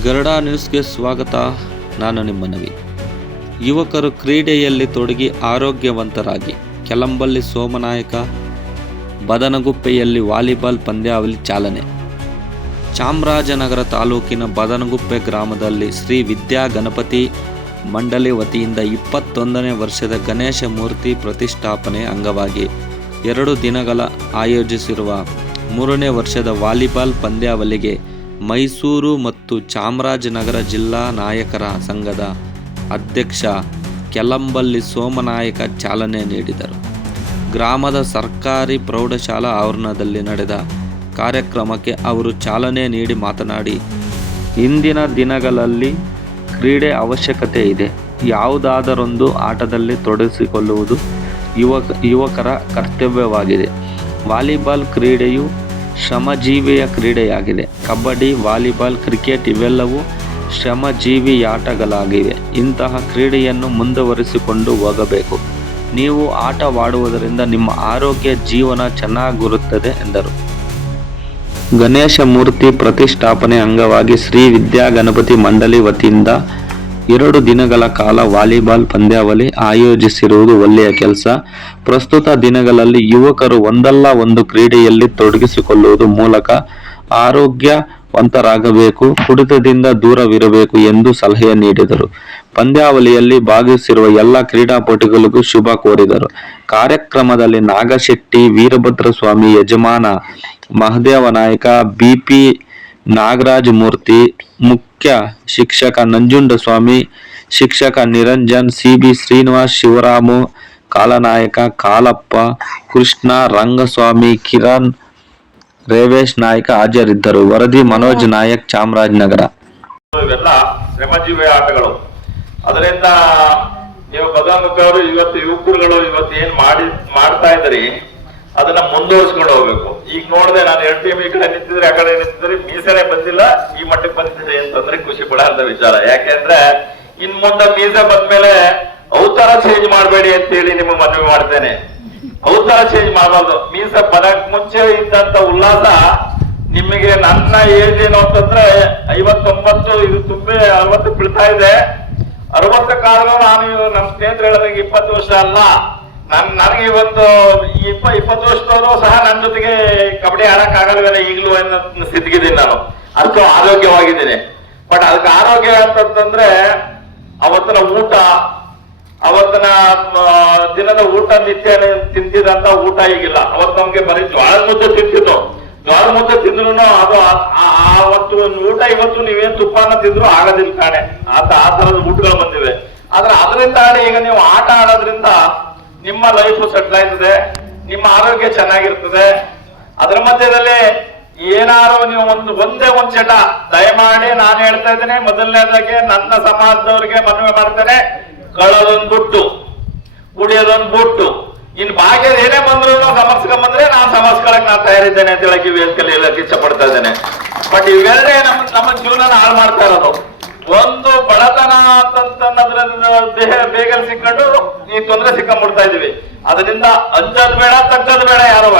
ಗರುಡ ನ್ಯೂಸ್ಗೆ ಸ್ವಾಗತ. ನಾನು ನಿಮ್ಮ ನವಿ ಯುವಕರು ಕ್ರೀಡೆಯಲ್ಲಿ ತೊಡಗಿ ಆರೋಗ್ಯವಂತರಾಗಿ. ಕೆಲಂಬಲ್ಲಿ ಸೋಮನಾಯಕ, ಬದನಗುಪ್ಪೆಯಲ್ಲಿ ವಾಲಿಬಾಲ್ ಪಂದ್ಯಾವಳಿ ಚಾಲನೆ. ಚಾಮರಾಜನಗರ ತಾಲೂಕಿನ ಬದನಗುಪ್ಪೆ ಗ್ರಾಮದಲ್ಲಿ ಶ್ರೀ ವಿದ್ಯಾ ಗಣಪತಿ ಮಂಡಳಿ ವತಿಯಿಂದ ಇಪ್ಪತ್ತೊಂದನೇ ವರ್ಷದ ಗಣೇಶ ಮೂರ್ತಿ ಪ್ರತಿಷ್ಠಾಪನೆ ಅಂಗವಾಗಿ ಎರಡು ದಿನಗಳ ಆಯೋಜಿಸಿರುವ ಮೂರನೇ ವರ್ಷದ ವಾಲಿಬಾಲ್ ಪಂದ್ಯಾವಳಿಗೆ ಮೈಸೂರು ಮತ್ತು ಚಾಮರಾಜನಗರ ಜಿಲ್ಲಾ ನಾಯಕರ ಸಂಘದ ಅಧ್ಯಕ್ಷ ಕೆಲಂಬಲ್ಲಿ ಸೋಮನಾಯಕ ಚಾಲನೆ ನೀಡಿದರು. ಗ್ರಾಮದ ಸರ್ಕಾರಿ ಪ್ರೌಢಶಾಲಾ ಆವರಣದಲ್ಲಿ ನಡೆದ ಕಾರ್ಯಕ್ರಮಕ್ಕೆ ಅವರು ಚಾಲನೆ ನೀಡಿ ಮಾತನಾಡಿ, ಇಂದಿನ ದಿನಗಳಲ್ಲಿ ಕ್ರೀಡೆ ಅವಶ್ಯಕತೆ ಇದೆ. ಯಾವುದಾದರೊಂದು ಆಟದಲ್ಲಿ ತೊಡಗಿಸಿಕೊಳ್ಳುವುದು ಯುವಕ, ಯುವಕರ ಕರ್ತವ್ಯವಾಗಿದೆ. ವಾಲಿಬಾಲ್ ಕ್ರೀಡೆಯು ಶ್ರಮಜೀವಿಯ ಕ್ರೀಡೆಯಾಗಿದೆ. ಕಬಡ್ಡಿ, ವಾಲಿಬಾಲ್, ಕ್ರಿಕೆಟ್ ಇವೆಲ್ಲವೂ ಶ್ರಮಜೀವಿಯಾಟಗಳಾಗಿವೆ. ಇಂತಹ ಕ್ರೀಡೆಯನ್ನು ಮುಂದುವರಿಸಿಕೊಂಡು ಹೋಗಬೇಕು. ನೀವು ಆಟವಾಡುವುದರಿಂದ ನಿಮ್ಮ ಆರೋಗ್ಯ, ಜೀವನ ಚೆನ್ನಾಗಿರುತ್ತದೆ, ಎಂದರು. ಗಣೇಶ ಮೂರ್ತಿ ಪ್ರತಿಷ್ಠಾಪನೆ ಅಂಗವಾಗಿ ಶ್ರೀ ವಿದ್ಯಾ ಗಣಪತಿ ಮಂಡಳಿ ವತಿಯಿಂದ ಎರಡು ದಿನಗಳ ಕಾಲ ವಾಲಿಬಾಲ್ ಪಂದ್ಯಾವಳಿ ಆಯೋಜಿಸಿರುವುದು ಒಳ್ಳೆಯ ಕೆಲಸ. ಪ್ರಸ್ತುತ ದಿನಗಳಲ್ಲಿ ಯುವಕರು ಒಂದಲ್ಲ ಒಂದು ಕ್ರೀಡೆಯಲ್ಲಿ ತೊಡಗಿಸಿಕೊಳ್ಳುವುದು ಮೂಲಕ ಆರೋಗ್ಯವಂತರಾಗಬೇಕು, ಕುಡಿತದಿಂದ ದೂರವಿರಬೇಕು ಎಂದು ಸಲಹೆ ನೀಡಿದರು. ಪಂದ್ಯಾವಳಿಯಲ್ಲಿ ಭಾಗವಹಿಸಿರುವ ಎಲ್ಲ ಕ್ರೀಡಾಪಟುಗಳಿಗೂ ಶುಭ ಕೋರಿದರು. ಕಾರ್ಯಕ್ರಮದಲ್ಲಿ ನಾಗಶೆಟ್ಟಿ, ವೀರಭದ್ರಸ್ವಾಮಿ, ಯಜಮಾನ ಮಹದೇವ ನಾಯಕ ಬಿಪಿ ನಾಗರಾಜ ಮೂರ್ತಿ, ಮುಖ್ಯ ಶಿಕ್ಷಕ ನಂಜುಂಡಸ್ವಾಮಿ, ಶಿಕ್ಷಕ ನಿರಂಜನ್, ಸಿಬಿ ಶ್ರೀನಿವಾಸ್, ಶಿವರಾಮು, ಕಾಲನಾಯಕ ಕಾಲಪ್ಪ, ಕೃಷ್ಣ, ರಂಗಸ್ವಾಮಿ, ಕಿರಣ್, ರೇವೇಶ್ ನಾಯಕ ಹಾಜರಿದ್ದರು. ವರದಿ ಮನೋಜ್ ನಾಯಕ್, ಚಾಮರಾಜನಗರ. ಇವೆಲ್ಲ ಶ್ರಮಜೀವಿ ಆಟಗಳು. ಅದರಿಂದ ನೀವು ಬದಾಮುಖವರು ಇವತ್ತು ಯುವಕರುಗಳು ಇವತ್ತು ಏನ್ ಮಾಡಿ, ಮಾಡ್ತಾ ಇದ್ರಿ ಅದನ್ನ ಮುಂದುವರಿಸ್ಕೊಂಡು ಹೋಗ್ಬೇಕು. ಈಗ ನೋಡಿದೆ ನಾನು ಎರಡು ಟೀಮ್ ಈ ಕಡೆ ನಿಂತಿದ್ರೆ, ಆ ಕಡೆ ನಿಂತಿದ್ರೆ ಮೀಸಲೇ ಬಂದಿಲ್ಲ. ಈ ಮಟ್ಟಕ್ಕೆ ಬಂದಿದೆ ಅಂತಂದ್ರೆ ಖುಷಿ ಪಡೋಂತ ವಿಚಾರ. ಯಾಕೆಂದ್ರೆ, ಇನ್ ಮುಂದೆ ಮೀಸೆ ಬಂದ್ಮೇಲೆ ಅವತಾರ ಚೇಂಜ್ ಮಾಡಬೇಡಿ ಅಂತ ಹೇಳಿ ನಿಮಗೆ ಮನವಿ ಮಾಡ್ತೇನೆ. ಅವತಾರ ಚೇಂಜ್ ಮಾಡಬಾರ್ದು. ಮೀಸೆ ಬರಕ್ ಮುಂಚೆ ಇದ್ದಂತ ಉಲ್ಲಾಸ ನಿಮಗೆ ನನ್ನ ಏಜ್ ಏನು ಅಂತಂದ್ರೆ ಐವತ್ತೊಂಬತ್ತು, ಇದು ತುಂಬಿ ಅರವತ್ತು ಬೀಳ್ತಾ ಇದೆ. ಅರವತ್ತು ಕಾಲಗಳು ನಾನು ನಮ್ಮ ಸ್ನೇಹಿತರು ಹೇಳಿದಂಗೆ ಇಪ್ಪತ್ತು ವರ್ಷ ಅಲ್ಲ. ನನ್, ನನಗೆ ಇವತ್ತು ಇಪ್ಪ, ಇಪ್ಪತ್ತು ವರ್ಷದವರು ಸಹ ನನ್ನ ಜೊತೆಗೆ ಕಬಡ್ಡಿ ಆಡಕ್ ಆಗಲ್ವೇನೆ ಈಗಲೂ ಅನ್ನೋ ಸ್ಥಿತಿಗಿದ್ದೀನಿ ನಾನು. ಅದಕ್ಕೆ ಆರೋಗ್ಯವಾಗಿದ್ದೀನಿ. ಬಟ್ ಅದಕ್ಕೆ ಆರೋಗ್ಯ ಅಂತಂದ್ರೆ ಅವತ್ತಿನ ಊಟ, ಅವತ್ತಿನ ದಿನದ ಊಟ ನಿತ್ಯ ತಿಂತಿದಂತ ಊಟ ಈಗಿಲ್ಲ. ಅವತ್ತು ನಮ್ಗೆ ಬರೀ ಜ್ವಾಳದ ಮುದ್ದೆ ತಿಂತಿದ್ದು ಜ್ವಾಳದ ಮುದ್ದೆ ತಿಂದ್ರು ಅದು ಆ- ಆ- ಆವತ್ತು ಊಟ ಇವತ್ತು ನೀವೇನ್ ತುಪ್ಪನ ತಿಂದ್ರು ಆಗೋದಿಲ್ಲ ಕಾಣೆ. ಆತ, ಆ ತರದ ಊಟಗಳು ಬಂದಿವೆ. ಆದ್ರೆ ಅದರಿಂದ ಈಗ ನೀವು ಆಟ ಆಡೋದ್ರಿಂದ ನಿಮ್ಮ ಲೈಫ್ ಸೆಟ್ಲ್ ಆಯ್ತದೆ, ನಿಮ್ಮ ಆರೋಗ್ಯ ಚೆನ್ನಾಗಿರ್ತದೆ. ಅದರ ಮಧ್ಯದಲ್ಲಿ ಏನಾರು ನೀವು ಒಂದು, ಒಂದೇ ಒಂದ್ ಚಟ, ದಯಮಾಡಿ ನಾನು ಹೇಳ್ತಾ ಇದ್ದೇನೆ, ಮೊದಲನೇದಾಗಿ ನನ್ನ ಸಮಾಜದವ್ರಿಗೆ ಮನವಿ ಮಾಡ್ತೇನೆ, ಕಳೋದೊಂದು ಬುಟ್ಟು, ಕುಡಿಯೋದೊಂದು ಬುಟ್ಟು. ಇನ್ ಭಾಗ್ಯ ಏನೇ ಬಂದ್ರು ಸಮಸ್ಕ ಬಂದ್ರೆ ನಾನು ಸಮರ್ಸ್ಕೊಳಕ್ ನಾನು ತಯಾರಿದ್ದೇನೆ ಅಂತ ಹೇಳಕ್ ಕಲಿಯಲಕ್ಕೆ ಇಷ್ಟಪಡ್ತಾ ಇದ್ದೇನೆ. ಬಟ್ ಇವೆಲ್ಲೇ ನಮ್ಮ ನಮ್ಮ ಜೀವನ ಹಾಳು ಮಾಡ್ತಾ ಇರೋದು. ಒಂದು ಬಡತನ ದೇಹ ಬೇಗ ಸಿಕ್ಕೊಂಡು ಈ ತೊಂದರೆ ಸಿಕ್ಕಂಬಿಡ್ತಾ ಇದೀವಿ ಅದರಿಂದ ಅಂಜದ್ ಬೇಡ, ತಗ್ಗದ್ ಬೇಡ ಯಾರುವ.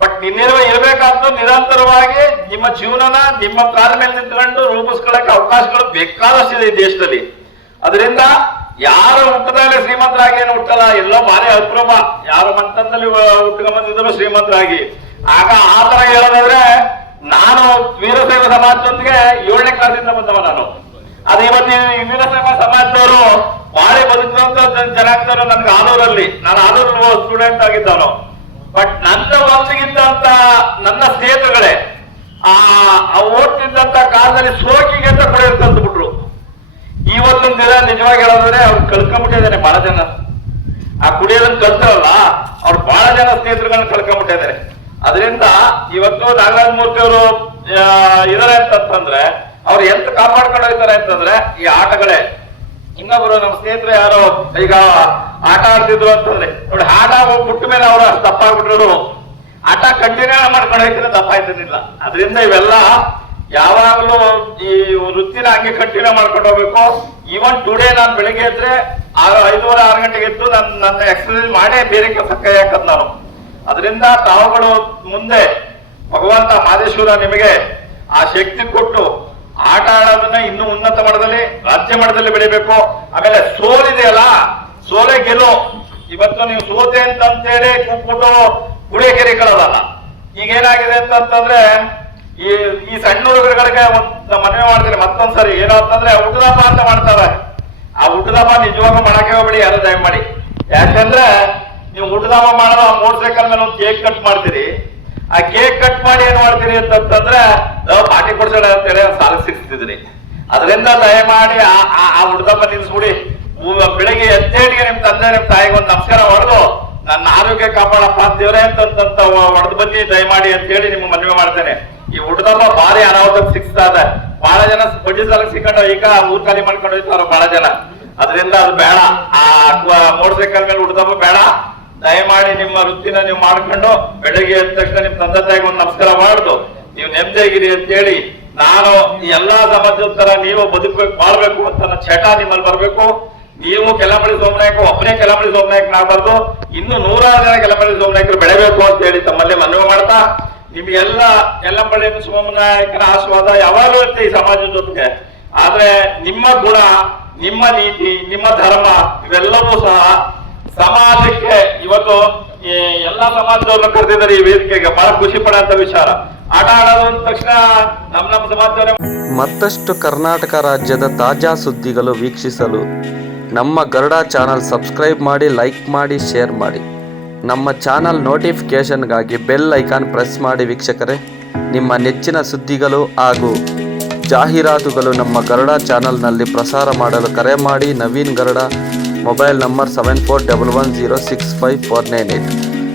ಬಟ್ ನಿನ್ನಿರುವ ಇರ್ಬೇಕಾದ್ರು ನಿರಂತರವಾಗಿ ನಿಮ್ಮ ಜೀವನನ, ನಿಮ್ಮ ಕಾಲ ಮೇಲೆ ನಿಂತ್ಕೊಂಡು ರೂಪಿಸ್ಕೊಳಕ್ಕೆ ಅವಕಾಶಗಳು ಬೇಕಾದಷ್ಟಿದೆ ಈ ದೇಶದಲ್ಲಿ. ಅದರಿಂದ ಯಾರು ಹುಟ್ಟದಲ್ಲಿ ಶ್ರೀಮಂತರಾಗಿ ಏನು ಹುಟ್ಟಲ್ಲ. ಎಲ್ಲೋ ಭಾರಿ ಅಪ್ರಮ ಯಾರು ಮಂತ್ರದಲ್ಲಿ ಹುಟ್ಕೊಂಡ್ ಶ್ರೀಮಂತರಾಗಿ. ಆಗ ಆ ತರ ಹೇಳೋದಾದ್ರೆ, ನಾನು ವೀರಶೈವ ಸಮಾಜದೊಂದಿಗೆ ಏಳನೇ ಕಾಲದಿಂದ ಬಂದವ ನಾನು. ಅದೇ ಇವತ್ತು ವೀರಶೈವ ಸಮಾಜದವರು ಬಾಳೆ ಬದುಕಿದಂತ ಜನಾಂಗದವರು ನನ್ಗೆ ಆಲೂರಲ್ಲಿ ನಾನು ಆಲೂರು ಸ್ಟೂಡೆಂಟ್ ಆಗಿದ್ದವನು. ಬಟ್ ನನ್ನ ಬಂದಿಗಿದ್ದಂತ ನನ್ನ ಸ್ನೇಹಿತರುಗಳೇ, ಆ ಓಡ್ತಿದ್ದಂತ ಕಾಲದಲ್ಲಿ ಸೋಕಿಗೆ ಅಂತ ಕೊಡೋದು ಕಲ್ತ್ಬಿಟ್ರು ಇವತ್ತಿನ ದಿನ ನಿಜವಾಗಿ ಹೇಳೋದ್ರೆ ಅವ್ರು ಕಳ್ಕೊಂಡ್ಬಿಟ್ಟಿದ್ದಾರೆ ಬಹಳ ಜನ. ಆ ಕುಡಿಯೋದನ್ನ ಕಲ್ತಾರಲ್ಲ, ಅವ್ರು ಬಹಳ ಜನ ಸ್ನೇಹಿತರುಗಳನ್ನ ಕಳ್ಕೊಂಡ್ಬಿಟ್ಟಿದ್ದಾರೆ. ಅದರಿಂದ ಇವತ್ತು ನಾಗರಾಜ ಮೂರ್ತಿ ಅವರು ಇದಾರೆ ಅಂತಂದ್ರೆ ಅವ್ರು ಎಂತ ಕಾಪಾಡ್ಕೊಂಡು ಹೋಗ್ತಾರೆ ಅಂತಂದ್ರೆ ಈ ಆಟಗಳೇ. ಇನ್ನೊಬ್ರು ನಮ್ಮ ಸ್ನೇಹಿತರು ಯಾರೋ, ಈಗ ಆಟ ಆಡ್ತಿದ್ರು ಅಂತಂದ್ರೆ. ನೋಡಿ, ಆಟ ಬಿಟ್ಟ ಮೇಲೆ ಅವರು ಅಷ್ಟು ತಪ್ಪಾಗ್ಬಿಟ್ರು ಆಟ ಕಂಟಿನ್ಯೂ ಮಾಡ್ಕೊಂಡು ಹೋಗ್ತಾರೆ ದಪ್ಪ ಆಯ್ತಿರ್ಲಿಲ್ಲ ಅದರಿಂದ ಇವೆಲ್ಲ ಯಾವಾಗಲೂ ಈ ವೃತ್ತಿನ ಹಂಗೆ ಕಂಟಿನ್ಯೂ ಮಾಡ್ಕೊಂಡು ಹೋಗ್ಬೇಕು. ಈವನ್ ಟುಡೇ ನಾನು ಬೆಳಿಗ್ಗೆ ಎದ್ರೆ ಆರು, ಐದೂವರೆ, ಆರು ಗಂಟೆಗೆ ಎದ್ದು ನನ್ನ ನನ್ನ ಎಕ್ಸರ್ಸೈಸ್ ಮಾಡೇ ಬೇರೆ ಕೆಲಸ ಕೈ ಹಾಕದ್ ನಾನು. ಅದರಿಂದ ತಾವುಗಳು ಮುಂದೆ ಭಗವಂತ ಮಾದೇಶ್ವರ ನಿಮಗೆ ಆ ಶಕ್ತಿ ಕೊಟ್ಟು ಆಟ ಆಡೋದನ್ನ ಇನ್ನೂ ಉನ್ನತ ರಾಜ್ಯ ಮಟ್ಟದಲ್ಲಿ ಬೆಳಿಬೇಕು. ಆಮೇಲೆ ಸೋಲಿದೆಯಲ್ಲ ಸೋಲೆ ಗೆಲು ಇವತ್ತು ನೀವು ಸೋತೆ ಅಂತ ಅಂತೇಳಿ ಕೂತ್ಬಿಟ್ಟು ಕುಡಿಯಕೆರೆ ಕಳೋದಲ್ಲ. ಈಗ ಏನಾಗಿದೆ ಅಂತಂದ್ರೆ ಈ ಈ ಸಣ್ಣ ಹುಡುಗರುಗಳಿಗೆ ಒಂದು ಮನವಿ ಮಾಡ್ತೀನಿ, ಮತ್ತೊಂದ್ಸರಿ. ಏನೋ ಅಂತಂದ್ರೆ ಹುಡುಗಪ್ಪ ಅಂತ ಮಾಡ್ತಾರೆ. ಆ ಹುಟ್ಟದಮ್ಮ ನಿಜವಾಗ ಮಾಡಕ್ಕೆ ಹೋಗ್ಬಿಡಿ, ಯಾರು ದಯಮಾಡಿ ಯಾಕಂದ್ರೆ, ನೀವು ಹುಟ್ಟದಮ್ಮ ಮಾಡೋದು ಆ ಮೋಟರ್ ಸೈಕಲ್ ಮೇಲೆ ಒಂದು ಕೇಕ್ ಕಟ್ ಮಾಡ್ತೀರಿ. ಆ ಕೇಕ್ ಕಟ್ ಮಾಡಿ ಏನ್ ಮಾಡ್ತೀರಿ ಅಂತಂದ್ರೆ ನಾವು ಪಾರ್ಟಿ ಕೊಡ್ಸೋಣ ಅಂತೇಳಿ ಸಾಲ ಸಿಕ್ಸ್ತಿದ್ರಿ ಅದರಿಂದ ದಯಮಾಡಿ ಆ ಹುಡುಗಪ್ಪ ನಿಲ್ಸ್ಬಿಡಿ. ಬೆಳಿಗ್ಗೆ ಎದ್ದೇಳಿಗೆ ನಿಮ್ ತಂದೆ, ನಿಮ್ ತಾಯಿಗೆ ಒಂದು ನಮಸ್ಕಾರ ಹೊಡೆದು, ನನ್ನ ಆರೋಗ್ಯ ಕಾಪಾಡಪ್ಪ ದೇವ್ರೆ ಅಂತಂತ ಹೊಡೆದು ಬನ್ನಿ, ದಯಮಾಡಿ ಅಂತ ಹೇಳಿ ನಿಮ್ಗೆ ಮನವಿ ಮಾಡ್ತೇನೆ. ಈ ಹುಡುಗಪ್ಪ ಭಾರಿ ಅನಾಹುತಕ್ಕೆ ಸಿಗ್ತಾ ಇದೆ. ಬಹಳ ಜನ ಬಡ್ಡಿ ಸಾಲ ಸಿಕ್ಕೊಂಡು ಈಗ ಊರ್ ಖಾಲಿ ಮಾಡ್ಕೊಂಡು ಹೋಯ್ತಾರ ಬಹಳ ಜನ. ಅದರಿಂದ ಅದು ಬೇಡ. ಆ ಮೋಟರ್ ಸೈಕಲ್ ಮೇಲೆ ಹುಡುಗಪ್ಪ ಬೇಡ. ದಯಮಾಡಿ ನಿಮ್ಮ ವೃತ್ತಿನ ನೀವು ಮಾಡ್ಕೊಂಡು, ಬೆಳಿಗ್ಗೆ ಎದ್ದ ತಕ್ಷಣ ನಿಮ್ ತಂದೆ ತಾಯಿಗೆ ಒಂದು ನಮಸ್ಕಾರ ಮಾಡುದು, ನೀವು ನೆಮ್ಮದಿಯಾಗಿರಿ ಅಂತ ಹೇಳಿ ನಾನು ಎಲ್ಲಾ ಸಮಾಜದ ನೀವು ಬದುಕಬೇಕು, ಮಾಡ್ಬೇಕು ಅಂತ ಚಟ ನಿಮ್ಮಲ್ಲಿ ಬರ್ಬೇಕು. ನೀವು ಕೆಲಮಳಿ ಸೋಮನಾಯಕ ಒಬ್ಬನೇ ಕೆಲಮಳಿ ಸೋಮನಾಯಕ ಸೋಮನಾಯಕನಾಗಬಾರ್ದು ಇನ್ನು ನೂರಾರು ಜನ ಕೆಲಮಳಿ ಸೋಮನಾಯಕರು ಬೆಳೆಬೇಕು ಅಂತ ಹೇಳಿ ತಮ್ಮಲ್ಲಿ ಮನವಿ ಮಾಡ್ತಾ ನಿಮ್ಗೆಲ್ಲ ಎಲ್ಲಂಬಳ್ಳಿ ಸೋಮನಾಯಕನ ಆಶೀರ್ವಾದ ಯಾವಾಗಲೂ ಇರುತ್ತೆ ಈ ಸಮಾಜದ ಜೊತೆಗೆ. ಆದ್ರೆ ನಿಮ್ಮ ಗುಣ, ನಿಮ್ಮ ನೀತಿ, ನಿಮ್ಮ ಧರ್ಮ, ಇವೆಲ್ಲವೂ ಸಹ ಸಮಾಜಕ್ಕೆ ಇವತ್ತು ಎಲ್ಲಾ ಸಮಾಜದವ್ರನ್ನ ಕರೆದಿದ್ದಾರೆ ಈ ವೇದಿಕೆಗೆ. ಬಹಳ ಖುಷಿ ಪಡುವಂತ ವಿಚಾರ. ಆಟ ಆಡೋದು ನಮ್ಮ ನಮ್ಮ ಸಮಾಜದವ್ರೆ ಮತ್ತಷ್ಟು ಕರ್ನಾಟಕ ರಾಜ್ಯದ ತಾಜಾ ಸುದ್ದಿಗಳು ವೀಕ್ಷಿಸಲು ನಮ್ಮ ಗರುಡ ಚಾನಲ್ ಸಬ್ಸ್ಕ್ರೈಬ್ ಮಾಡಿ, ಲೈಕ್ ಮಾಡಿ, ಶೇರ್ ಮಾಡಿ. ನಮ್ಮ ಚಾನಲ್ ನೋಟಿಫಿಕೇಷನ್ಗಾಗಿ ಬೆಲ್ ಐಕಾನ್ ಪ್ರೆಸ್ ಮಾಡಿ ವೀಕ್ಷಕರೇ. ನಿಮ್ಮ ನೆಚ್ಚಿನ ಸುದ್ದಿಗಳು ಹಾಗೂ ಜಾಹೀರಾತುಗಳು ನಮ್ಮ ಗರುಡ ಚಾನಲ್ನಲ್ಲಿ ಪ್ರಸಾರ ಮಾಡಲು ಕರೆ ಮಾಡಿ, Naveen Garuda, mobile number seven four double one zero six five four nine eight